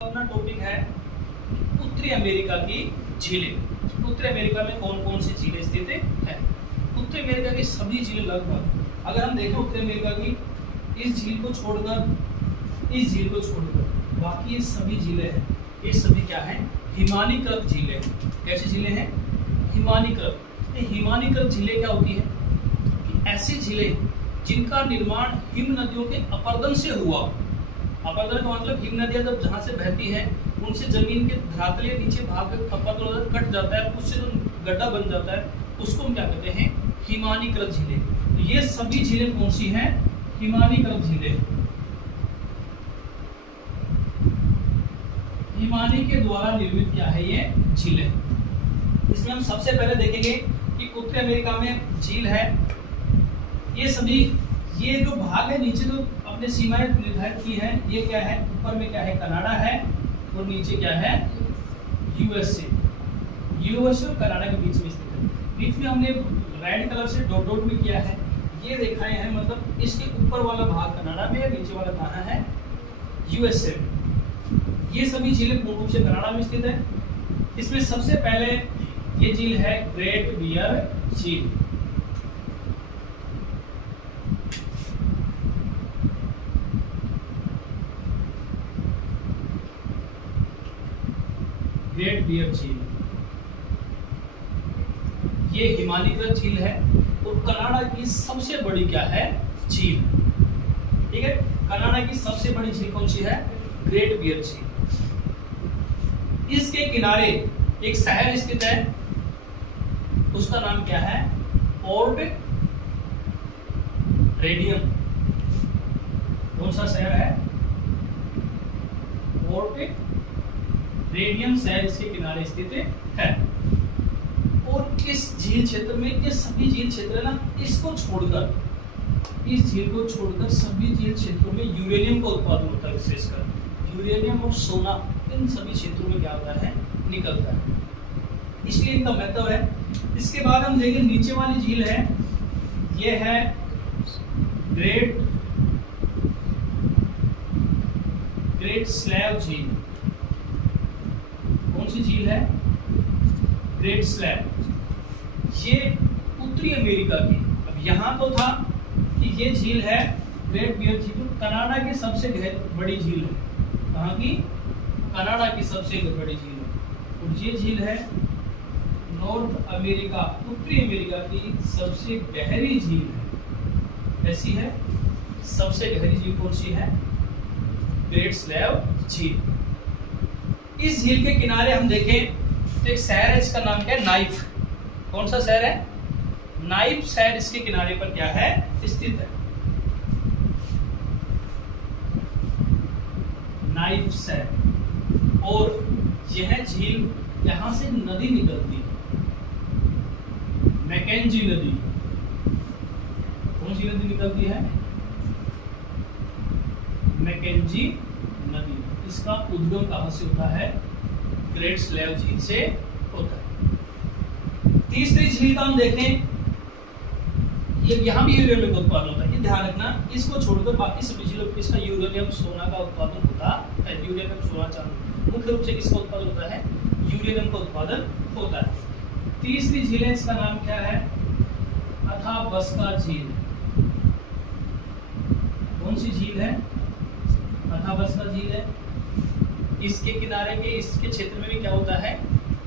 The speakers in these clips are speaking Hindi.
अपना टॉपिक है उत्तरी अमेरिका की झीलें। उत्तरी अमेरिका में कौन कौन सी झीलें स्थित है? उत्तरी अमेरिका की सभी झीलें लगभग, अगर हम देखें उत्तरी अमेरिका की, इस झील को छोड़कर, इस झील को छोड़कर बाकी ये सभी झीलें हैं, ये सभी क्या है? हिमानीकृत झीलें। कैसी झीलें हैं? हिमानीकृत। ये हिमानीकृत झीलें क्या होती है? कि ऐसी झीलें जिनका निर्माण हिम नदियों के अपरदन से हुआ। अपरदन का मतलब हिम नदियां जब जहां से बहती है उनसे जमीन के धरातलीय नीचे भाग अपरदन कट जाता है, उससे जो गड्ढा बन जाता है उसको हम क्या कहते हैं? हिमानीकृत झीलें। तो ये सभी झीलें कौन सी हैं? हिमानीकृत झीलें। हिमानी के द्वारा निर्मित क्या है ये झीलें? इसमें हम सबसे पहले देखेंगे कि उत्तरी अमेरिका में झील है, ये सभी, ये जो भाग है नीचे जो अपने सीमाएं निर्धारित की है, ये क्या है? ऊपर में क्या है? कनाडा है, और नीचे क्या है? यूएसए। यूएसए और कनाडा के बीच में स्थित है। बीच में हमने रेड कलर से डॉट डॉट में किया है, ये रेखाएं हैं, मतलब इसके ऊपर वाला भाग कनाडा में है, नीचे वाला कहाँ है? यूएसए में। ये सभी झीलें पूर्ण रूप से कनाडा में स्थित है। इसमें सबसे पहले ये झील है ग्रेट बियर झील। ग्रेट बियर झील, ये हिमानीकृत झील है और कनाडा की सबसे बड़ी क्या है? झील। ठीक है, कनाडा की सबसे बड़ी झील कौन सी है? ग्रेट बियर झील। इसके किनारे एक शहर स्थित है, उसका नाम क्या है? Port radium. कौन सा शहर है? पोर्ट रेडियम शहर इसके किनारे स्थित है। और इस झील क्षेत्र में, ये सभी झील क्षेत्र है ना, इसको छोड़कर, इस झील को छोड़कर सभी झील क्षेत्रों में यूरेनियम का उत्पादन होता है। विशेषकर यूरेनियम और सोना इन सभी क्षेत्रों में क्या होता है? निकलता है, इसलिए इनका महत्व है। इसके बाद हम देखें नीचे वाली झील है, ये है ग्रेट स्लैव झील। कौन सी झील है? Great slave. ये उत्तरी अमेरिका की, अब यहाँ तो था कि ये झील है ग्रेट बियर झील, कनाडा की सबसे बड़ी झील है। कहाँ की? कनाडा की सबसे बड़ी झील है। और ये झील है नॉर्थ अमेरिका, उत्तरी अमेरिका की सबसे गहरी झील है। ऐसी है सबसे गहरी झील कौन सी है? ग्रेट स्लैव झील। इस झील के किनारे हम देखें तो एक शहर है, इसका नाम क्या है? नाइफ। कौन सा शहर है? नाइफ शहर इसके किनारे पर क्या है? स्थित है। नाइफ शहर। और यह झील, यहां से नदी निकलती है, मैकेंजी नदी। कौन सी नदी निकलती है? मैकेंजी नदी। इसका उद्गम कहां से होता है? ग्रेट स्लैव झील से होता है। तीसरी झील का हम देखें, ये यहां भी यूरेनियम का उत्पादन होता है, ये ध्यान रखना। इसको छोड़कर बाकी सभी झीलों पर इसका यूरेनियम सोना का उत्पादन होता है। यूरेनियम सोना चांदी, मुख्य रूप से किसका उत्पादन होता है? यूरेनियम का उत्पादन होता है। तीसरी झील है, इसका नाम क्या है? अथाबस्का झील। कौन सी झील है? अथाबस्का झील है। इसके किनारे के, इसके क्षेत्र में भी क्या होता है?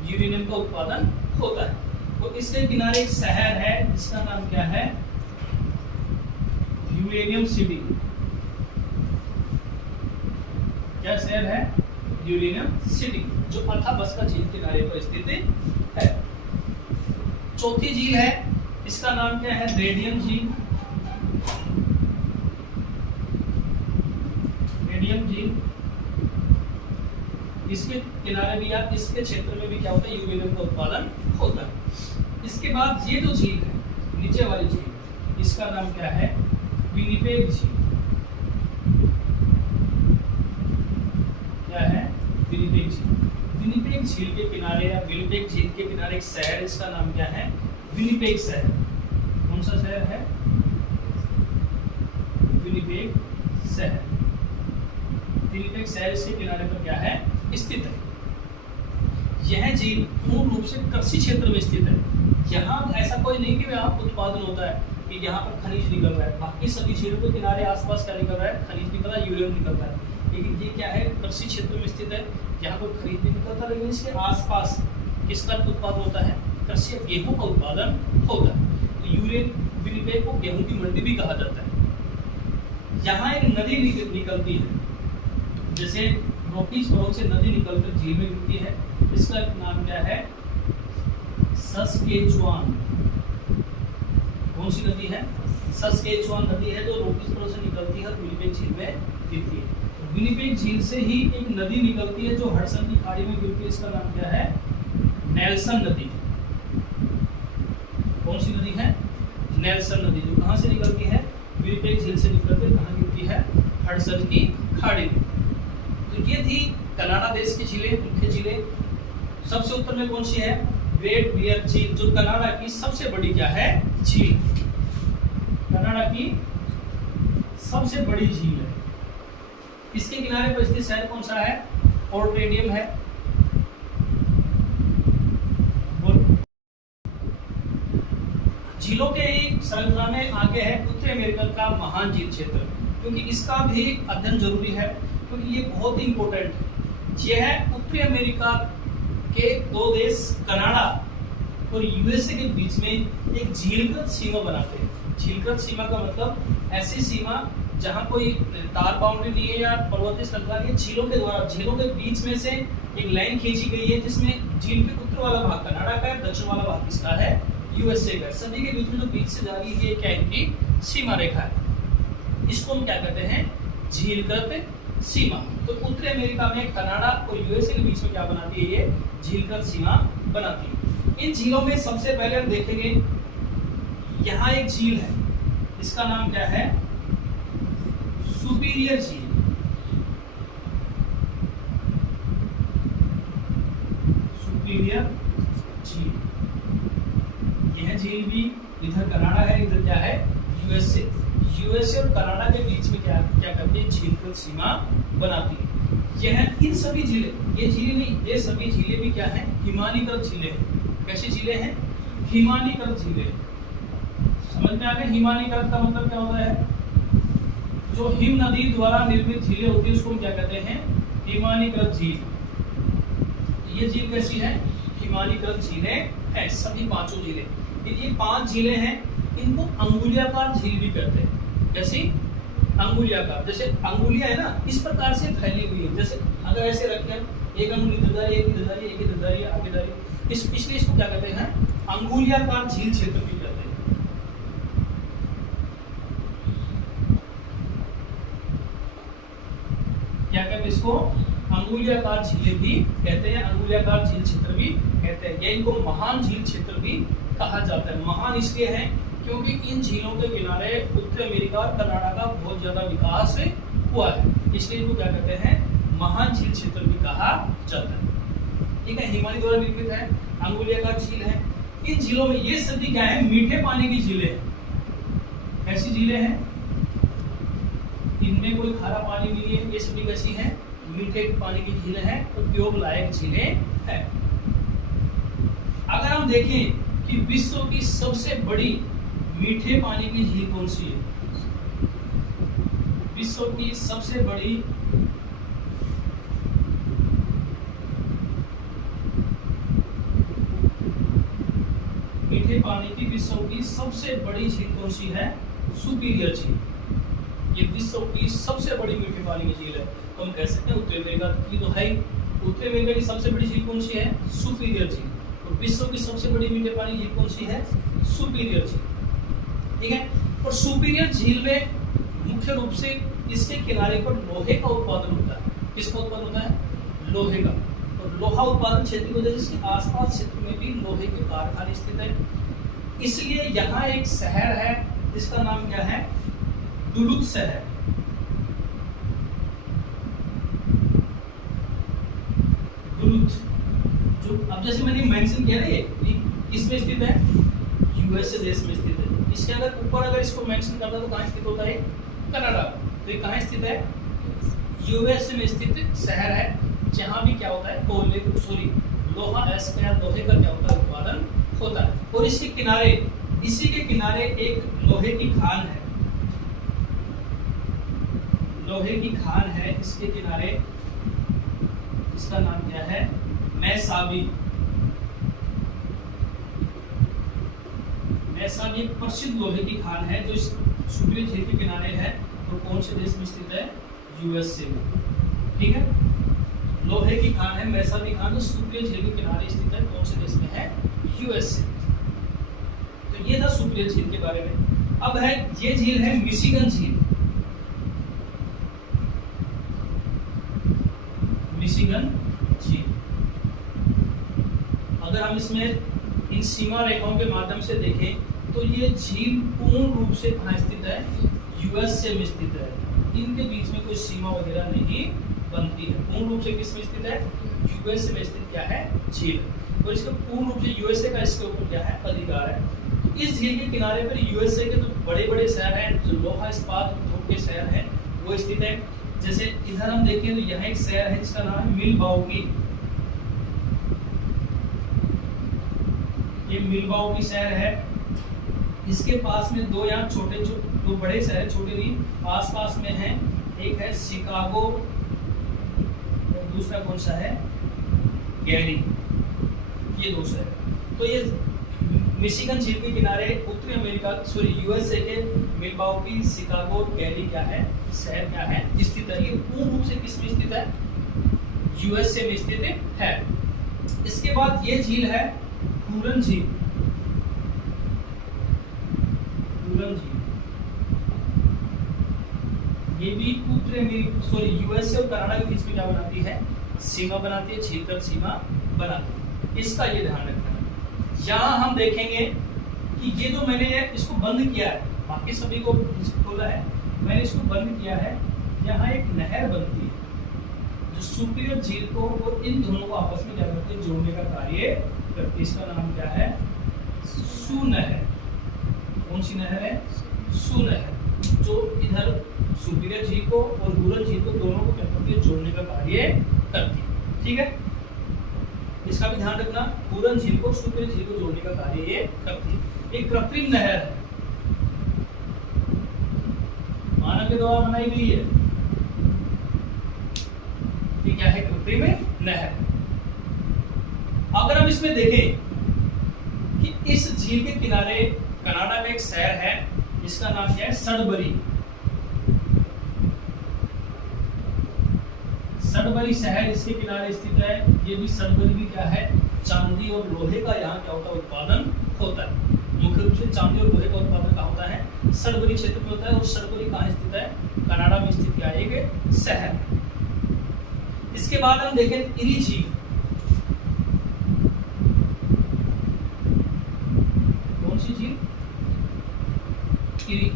यूरेनियम का उत्पादन होता है। तो इसके किनारे एक शहर है जिसका नाम क्या है? Uranium city. क्या शहर है? यूरेनियम सिटी, जो अथाबस्का झील के किनारे पर स्थित है। चौथी झील है, इसका नाम क्या है? रेडियम झील। रेडियम झील, इसके किनारे भी या इसके क्षेत्र में भी क्या होता है? यूरेनियम का उत्पादन होता है। इसके बाद ये जो झील है, नीचे वाली झील, इसका नाम क्या है? विनिपेग झील। क्या है? विनिपेग झील। विनिपेग झील के किनारे या विनिपेग झील के किनारे एक शहर, इसका नाम क्या है? विनिपेग शहर। कौन सा शहर है? विनिपेग शहर। विनिपेग शहर इसके किनारे पर क्या है, स्थित है। यह झील पूर्ण रूप से कृषि क्षेत्र में स्थित है। यहाँ ऐसा कोई नहीं कि यहाँ उत्पादन होता है कि यहाँ पर खनिज निकल रहा है, बाकी सभी झीलों के किनारे आसपास क्या निकल रहा है, खनिज निकल रहा है, यूरेनियम निकल रहा है। लेकिन ये क्या है, कृषि क्षेत्र में स्थित है, यहाँ कोई खनिज नहीं निकलता, लेकिन इसके आसपास किसका उत्पादन होता है, कृषि गेहूं का उत्पादन होता है। तो यूरेन विनिपेग को गेहूं की मंडी भी कहा जाता है। यहाँ एक नदी निकलती है, जैसे रॉकीज पर्वत से नदी निकलकर झील में गिरती है, इसका नाम क्या है, सस्केचुआन। कौन सी नदी है, सस्केचुआन नदी है, जो रॉकीज पर्वत से निकलती है, विनिपेग झील में गिरती है। विनिपेग झील से ही एक नदी निकलती है जो हडसन की खाड़ी में गिरती है, इसका नाम क्या है, नेल्सन नदी। कौन सी नदी है, नेल्सन नदी, जो कहां से निकलती है, विनिपेग झील से निकलकर कहां गिरती है, हडसन की खाड़ी में। तो ये थी कनाडा देश की झीलें, मुख्य झीलें। सबसे उत्तर में कौन सी है, ग्रेट बियर झील, जो कनाडा की सबसे बड़ी क्या है, झील, कनाडा की सबसे बड़ी झील है। इसके किनारे पर स्थित शहर कौन सा है, पोर्ट्रेडियम है। झीलों के श्रृंखला में आगे है उत्तरी अमेरिका का महान झील क्षेत्र, क्योंकि इसका भी अध्ययन जरूरी है, क्योंकि ये बहुत ही इंपॉर्टेंट है। यह है उत्तरी अमेरिका के दो देश कनाडा और यूएसए के बीच में एक झीलकृत सीमा बनाते हैं। झीलकृत सीमा का मतलब ऐसी सीमा जहां कोई तार बाउंड्री नहीं है या पर्वतीय श्रृंखला नहीं है, झीलों के द्वारा, झीलों के बीच में से एक लाइन खींची गई है, जिसमें झील के उत्तर वाला भाग कनाडा का है, दक्षिण वाला भाग किसका है, यूएसए का। सभी के बीच में जो बीच से जा रही है, क्या इनकी सीमा रेखा है, इसको हम क्या कहते हैं, झीलकृत सीमा। तो उत्तरी अमेरिका में कनाडा और यूएसए के बीच में क्या बनाती है, ये झीलकृत सीमा बनाती है। इन झीलों में सबसे पहले हम देखेंगे, यहाँ एक झील है, इसका नाम क्या है, सुपीरियर झील। सुपीरियर झील, यह झील भी इधर कनाडा है, इधर क्या है, यूएसए। यूएसए और कनाडा के बीच में क्या क्या करती है, झीलकृत सीमा बनाती है। यह इन सभी झीलें, ये झीलें नहीं, ये सभी झीलें भी क्या हैं, हिमानीकृत झीलें हैं। कैसी झीलें हैं, हिमानीकृत झीलें। समझ में आ गया, हिमानीकृत का मतलब क्या होता है, जो हिम नदी द्वारा निर्मित झीलें होती है उसको हम क्या कहते हैं, हिमानीकृत झील। ये झील कैसी है, हिमानीकृत झीलें है, सभी पांचों झीलें। ये 5 झीलें हैं, इनको अंगुलियाकार झील भी कहते हैं। जैसे अंगुलियाकार, जैसे अंगुलियां है ना, इस प्रकार से फैली हुई है, जैसे अगर ऐसे रखें, एक अंगुली इधर जा रही है, एक इधर जा रही है, एक इधर जा रही है, आगे जा रही है, इसलिए इसको क्या कहते हैं, अंगुलियाकार झील क्षेत्र भी कहते हैं। क्या कहते हैं इसको, अंगुलियाकार झीलें भी कहते हैं, अंगुलियाकार झील क्षेत्र भी कहते हैं, या इनको महान झील क्षेत्र भी कहा जाता है। महान इसलिए है क्योंकि इन झीलों के किनारे उत्तरी अमेरिका और कनाडा का बहुत ज्यादा विकास हुआ है, इसलिए इनको क्या कहते हैं, महान झील क्षेत्र भी कहा जाता है। ठीक है, हिमानी द्वारा निर्मित है, अंगुलियाकार झील है। इन झीलों में ये सभी क्या है, मीठे पानी की झीलें हैं। ऐसी झीलें हैं, इनमें कोई खारा पानी नहीं है, ये सभी कैसी हैं, मीठे पानी की झीलें हैं, उपयोग लायक झीलें हैं। अगर हम देखें कि विश्व की सबसे बड़ी मीठे पानी की झील कौन सी है, विश्व की सबसे बड़ी मीठे पानी की विश्व की सबसे बड़ी झील कौन सी है, सुपीरियर झील। ये विश्व की सबसे बड़ी मीठे पानी की झील है, तो हम कह सकते हैं उत्तरी अमेरिका की तो है। उत्तरी अमेरिका की सबसे बड़ी झील कौन सी है, सुपीरियर झील। तो विश्व की सबसे बड़ी मीठे पानी झील कौन सी है, सुपीरियर झील। ठीक है, और सुपीरियर झील में मुख्य रूप से इसके किनारे पर लोहे का उत्पादन होता है। किसका उत्पादन होता है, लोहे का। और लोहा उत्पादन क्षेत्र की वजह से इसके आसपास क्षेत्र में भी लोहे के कारखाने स्थित है। इसलिए यहाँ एक शहर है जिसका नाम क्या है, डुलुथ शहर। डुलुथ, जो अब जैसे मैंने मेंशन किया ना, ये किसमें स्थित है, यूएसए देश में स्थित है। इसके अगर ऊपर अगर इसको मेंशन करता तो कहाँ स्थित होता है, कनाडा। तो ये कहाँ स्थित है, यूएसए में स्थित शहर है जहां भी क्या होता है लोहा लोहे का क्या होता है उत्पादन होता है। और इसके किनारे, इसी के किनारे एक लोहे की खान है, लोहे की खान है इसके किनारे, इसका नाम क्या है, मैसाबी। मैसाबी एक प्रसिद्ध लोहे की खान है जो सुपीरियर झील के किनारे है। और कौन से देश में स्थित है, यूएसए में। ठीक है, लोहे की खान है मैसाबी खान जो सुपीरियर झील के किनारे स्थित है, कौन से देश में है, यूएसए। तो ये था सुपीरियर झील के बारे में। अब है ये झील है मिशिगन झील, मिशिगन झील। अगर हम इसमें इन सीमा रेखाओं के माध्यम से देखें तो ये झील पूर्ण रूप से कहाँ स्थित है, यूएसए में स्थित है। इनके बीच में कोई सीमा वगैरह नहीं बनती है। पूर्ण रूप से किस में स्थित है, यूएसए में स्थित क्या है, झील। और इसका पूर्ण रूप से यूएसए का इसके ऊपर क्या है, अधिकार है। तो इस झील के किनारे पर यूएसए के जो बड़े बड़े शहर हैं, जो लोहा इस्पात उद्योग के शहर हैं, वो स्थित है। जैसे इधर हम देखें तो यहाँ एक शहर है जिसका नाम है मिलवाउकी। ये मिलवाउकी शहर है। इसके पास में दो यहाँ दो बड़े शहर, छोटे नहीं, पास में हैं। एक है शिकागो और दूसरा कौन सा है, गैरी। ये दो शहर। तो ये मिशिगन झील के किनारे उत्तरी अमेरिका यूएसए के मिलवाउकी, शिकागो, गैरी क्या है, शहर क्या है, स्थित है। ये पूर्ण रूप से किस में स्थित है, यूएसए में स्थित है। इसके बाद ये झील है हुरन झील। हुरन झील ये भी उत्तरी अमेरिका यूएसए और कनाडा के बीच में क्या बनाती है, सीमा बनाती है, झील तक सीमा बनाती है। इसका ये ध्यान रखना है। यहाँ हम देखेंगे कि ये जो मैंने इसको बंद किया है, बाकी सभी को खोला है, मैंने इसको बंद किया है। यहाँ एक नहर बनती है जो सुपीरियर झील को और इन दोनों को आपस में क्या करते हैं, जोड़ने का कार्य करती है। इसका नाम क्या है, सू नहर। कौन सी नहर है, सू नहर, जो इधर सुपीरियर झील को और हुरन झील को दोनों को क्या करती है, जोड़ने का कार्य करती है। ठीक है, इसका भी ध्यान रखना। हुरन झील को सुपीरियर झील को जोड़ने का कार्य ये करती है। एक कृत्रिम नहर है, मानव के द्वारा बनाई गई है। ये क्या है, कृत्रिम नहर। अगर हम इसमें देखें कि इस झील के किनारे कनाडा में एक शहर है जिसका नाम क्या है, सडबरी। सडबरी शहर इसके किनारे स्थित है। ये भी सडबरी भी क्या है, चांदी और लोहे का यहाँ क्या होता है, उत्पादन होता है। मुख्य रूप से चांदी और लोहे का उत्पादन कहाँ होता है, सडबरी क्षेत्र में होता है। और सडबरी कहाँ स्थित है, कनाडा में स्थित क्या है, एक शहर। इसके बाद हम देखें इरी झील। कौन सी झील, इरी।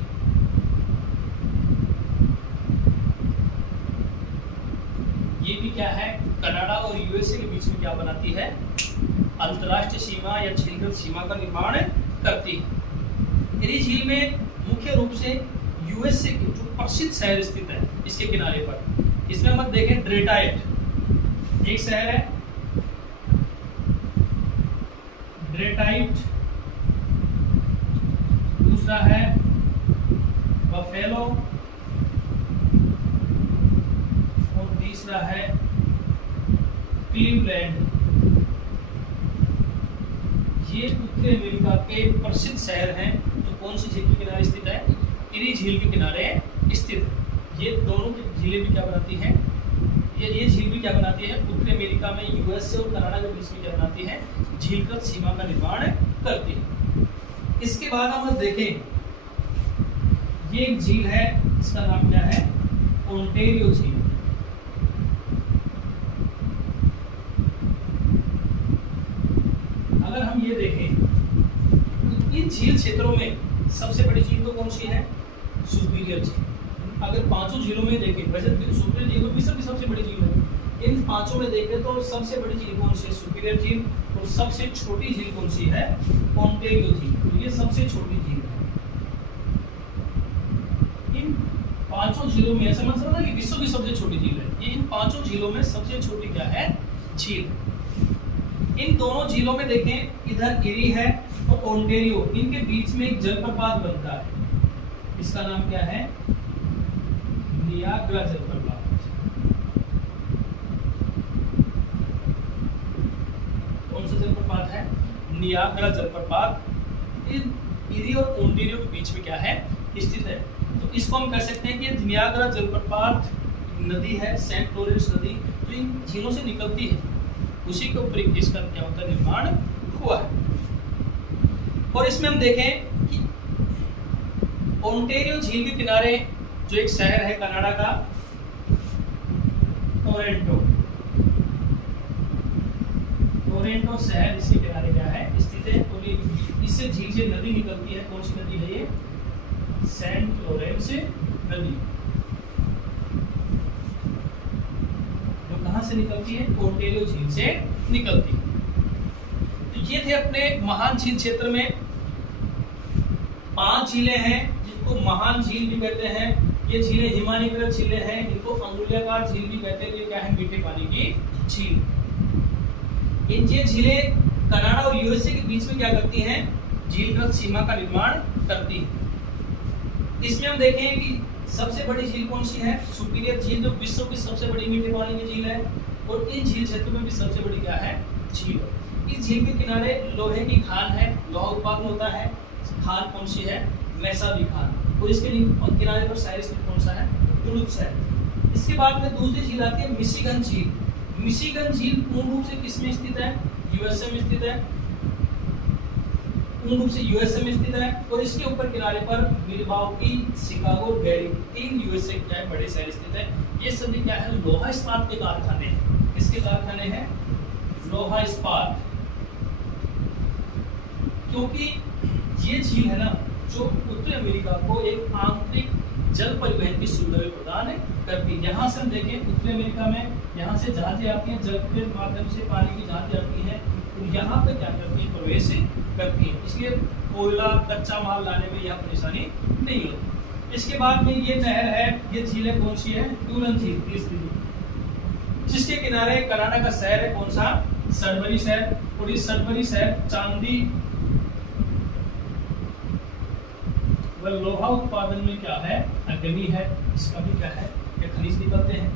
ये भी क्या है, कनाडा और यूएसए के बीच में क्या बनाती है, अंतरराष्ट्रीय सीमा या झीलगत सीमा का निर्माण करती है। इरी झील में मुख्य रूप से यूएसए के जो प्रसिद्ध शहर स्थित है इसके किनारे पर। इसमें हम देखें ड्रेटाइट एक शहर है, ड्रेटाइट। दूसरा है बफेलो और तीसरा है क्लीवलैंड। ये उत्तरी अमेरिका के प्रसिद्ध शहर हैं जो कौन सी झील के किनारे स्थित है, इरी झील के किनारे स्थित है। ये दोनों झीलें भी क्या बनाती हैं, ये झील भी क्या बनाती है, उत्तरी अमेरिका में यूएसए और कनाडा के बीच में क्या बनाती है, झीलगत सीमा का निर्माण करती है। इसके बाद हम देखें, ये एक झील है, इसका नाम क्या है, ओंटेरियो झील। अगर हम ये देखें तो इन झील क्षेत्रों में सबसे बड़ी झील तो कौन सी है, सुपीरियर झील। अगर पांचों झीलों में देखें, वैसे सुपीरियर झील भी सबसे बड़ी झील है, इन पांचों में देखें तो सबसे बड़ी झील कौन सी है, सुपीरियर झील। और सबसे छोटी झील कौन सी है, ओंटेरियो झील। तो ये सबसे छोटी झील है। इन पांचों झीलों में ऐसा मतलब समझना कि विश्व की सबसे छोटी झील है ये। इन पांचों झीलों में सबसे छोटी क्या है? झील। इन दोनों झीलों में देखें, इधर इरी है और ओंटेरियो, इनके बीच में एक जलप्रपात बनता है। इसका नाम क्या है? नियाग्रा जलप्रपात। कौन सा जलप्रपात है? नियाग्रा जलप्रपात। इरी और ओंटेरियो के बीच में क्या है? स्थित है। तो इसको हम कह सकते हैं कि नियाग्रा जलप्रपात नदी है, सेंट लॉरेंस नदी, जो इन झीलों से निकलती है, उसी के ऊपर इसका क्या होता है? निर्माण हुआ है। और इसमें हम देखें कि ओंटेरियो झील के किनारे जो एक शहर है कनाडा का, टोरंटो, टोरंटो शहर इसके किनारे क्या है? स्थित है। और इससे झील से नदी निकलती है। कौन सी नदी है ये? सेंट लॉरेंस नदी। जो कहां से निकलती है? ओंटेरियो झील से निकलती है। तो ये थे अपने महान झील क्षेत्र में 5 झीलें हैं, जिनको महान झील भी कहते हैं। ये झीलें हिमानीकृत झीलें हैं, इनको अंगुल्याकार झील भी कहते हैं। ये क्या है? मीठे पानी की झील। इन ये झीलें कनाडा और यूएसए के बीच में क्या करती हैं? झीलकृत सीमा का निर्माण करती हैं। इसमें हम देखें कि सबसे बड़ी झील कौन सी है? सुपीरियर झील, जो विश्व की सबसे बड़ी मीठे पानी की झील है। और इन झील क्षेत्र में भी सबसे बड़ी क्या है? झील। इस झील के किनारे लोहे की खान है, लोहा उत्पादन होता है। खान कौन सी है? मैसाबी खान। और इसके किनारे पर शहर स्थित कौन सा है? डुलुथ शहर। इसके बाद में दूसरी झील आती है मिशिगन झील। मिशिगन झील पूर्ण रूप से किसमें स्थित है? यूएसए में स्थित है। पूर्ण रूप से यूएसए में स्थित है। और इसके ऊपर किनारे पर मिलवाउकी, शिकागो, बेरिंग, 3 यूएसए के बड़े शहर स्थित है। ये सभी क्या है? लोहा इस्पात के कारखाने हैं। किसके कारखाने हैं? लोहा इस्पात। क्योंकि ये झील है ना, जो उत्तरी अमेरिका को एक आंतरिक जल परिवहन की सुविधा प्रदान करती है। यहाँ से हम देखें, उत्तरी अमेरिका में यहाँ से जहाजें आती हैं, जल के माध्यम से पानी की जहाजें आती हैं, तो यहाँ पे क्या करती है? प्रवेश करती है। इसलिए कोयला, कच्चा माल लाने में यहाँ परेशानी नहीं होती। इसके बाद में ये नहर है, ये झील है, कौन सी है? डुलन झील, जिसके किनारे कनाडा का शहर है, कौन सा? सडबरी शहर। और इस सडबरी शहर चांदी व लोहा उत्पादन में क्या है? अग्रणी है। इसका भी क्या है? ये खनिज निकलते हैं।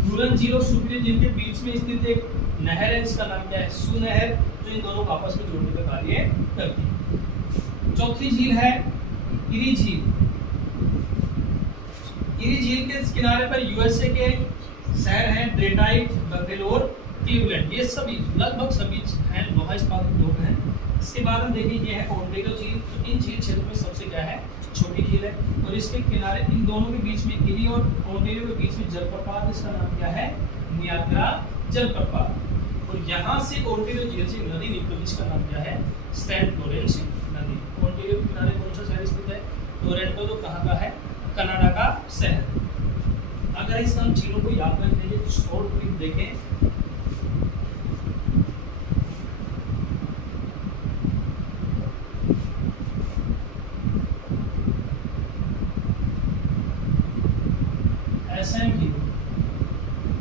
डुलन झील और सुपीरियर झील के बीच में स्थित एक नहर है, जिसका नाम क्या है? सू नहर, जो इन दोनों को आपस में जोड़ने का कार्य करती है। चौथी झील है इरी झील। इरी झील के किनारे पर यूएसए के शहर हैं डेट्रॉइट, बफेलो और क्लीवलैंड। ये सभी लगभग सभी हैं लोहा इस्पात लोग हैं। इसके बाद हम देखें, ये है ओंटेरियो झील। तो इन झील क्षेत्र में सबसे क्या है? छोटी झील है। और इसके किनारे इन दोनों के बीच में, इरी और ओंटेरियो के बीच में जलप्रपात, इसका नाम क्या है? नियाग्रा जलप्रपात। और यहाँ से ओंटेरियो झील से नदी निकलती, जिसका नाम क्या है? सेंट लॉरेंस नदी। ओंटेरियो के किनारे कौन सा शहर स्थित है? टोरंटो, जो कहाँ का है? कनाडा का शहर। अगर इस हम झीलों को याद रखने के शॉर्ट क्लिप देखें,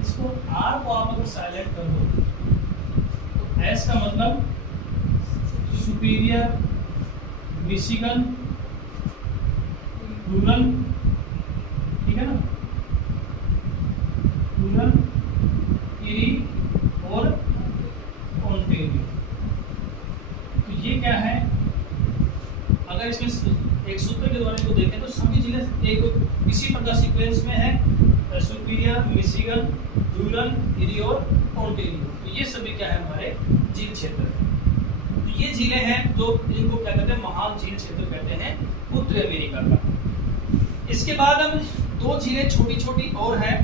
इसको आर को आप अगर साइलेंट कर दो तो एस का मतलब सुपीरियर, मिशिगन, डुलन, ठीक है ना, डुलन, इरी और ओंटेरियो। तो ये क्या है? अगर इसमें एक सूत्र के द्वारा इसको देखें तो सभी जिले एक इसी प्रकार सीक्वेंस में है, सुपीरियर, मिशिगन, डुलन, इरी और ओंटेरियो। तो ये सभी क्या है? हमारे झील क्षेत्र है। तो ये झीलें हैं जो इनको क्या कहते हैं? महान झील क्षेत्र कहते हैं उत्तरी अमेरिका का। इसके बाद हम 2 झीलें छोटी छोटी और हैं।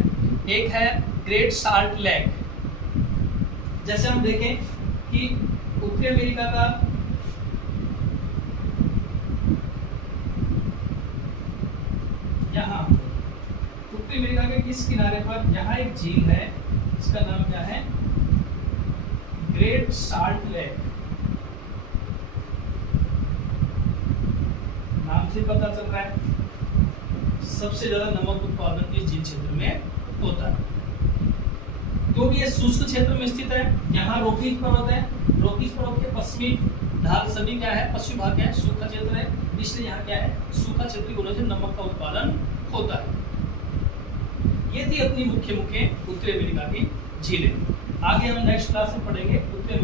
एक है ग्रेट साल्ट लेक। जैसे हम देखें कि उत्तरी अमेरिका का यहाँ उत्तरी अमेरिका के किस किनारे पर यहाँ एक झील है, इसका नाम क्या है? Great salt lake. नाम से पता चल रहा है। सबसे ज्यादा नमक उत्पादन इस झील क्षेत्र में होता है, क्योंकि ये शुष्क क्षेत्र में स्थित है। यहाँ रोकीज पर्वत है, रोकीज पर्वत के पश्चिमी ढाल सभी क्या है, पश्चिमी भाग क्या है, सूखा क्षेत्र है, इसलिए यहाँ क्या है, सूखा क्षेत्र की वजह से नमक का उत्पादन होता है। ये थी अपनी मुख्य उत्तरी अमेरिका की झीलें। आगे हम नेक्स्ट क्लास में पढ़ेंगे उत्तरी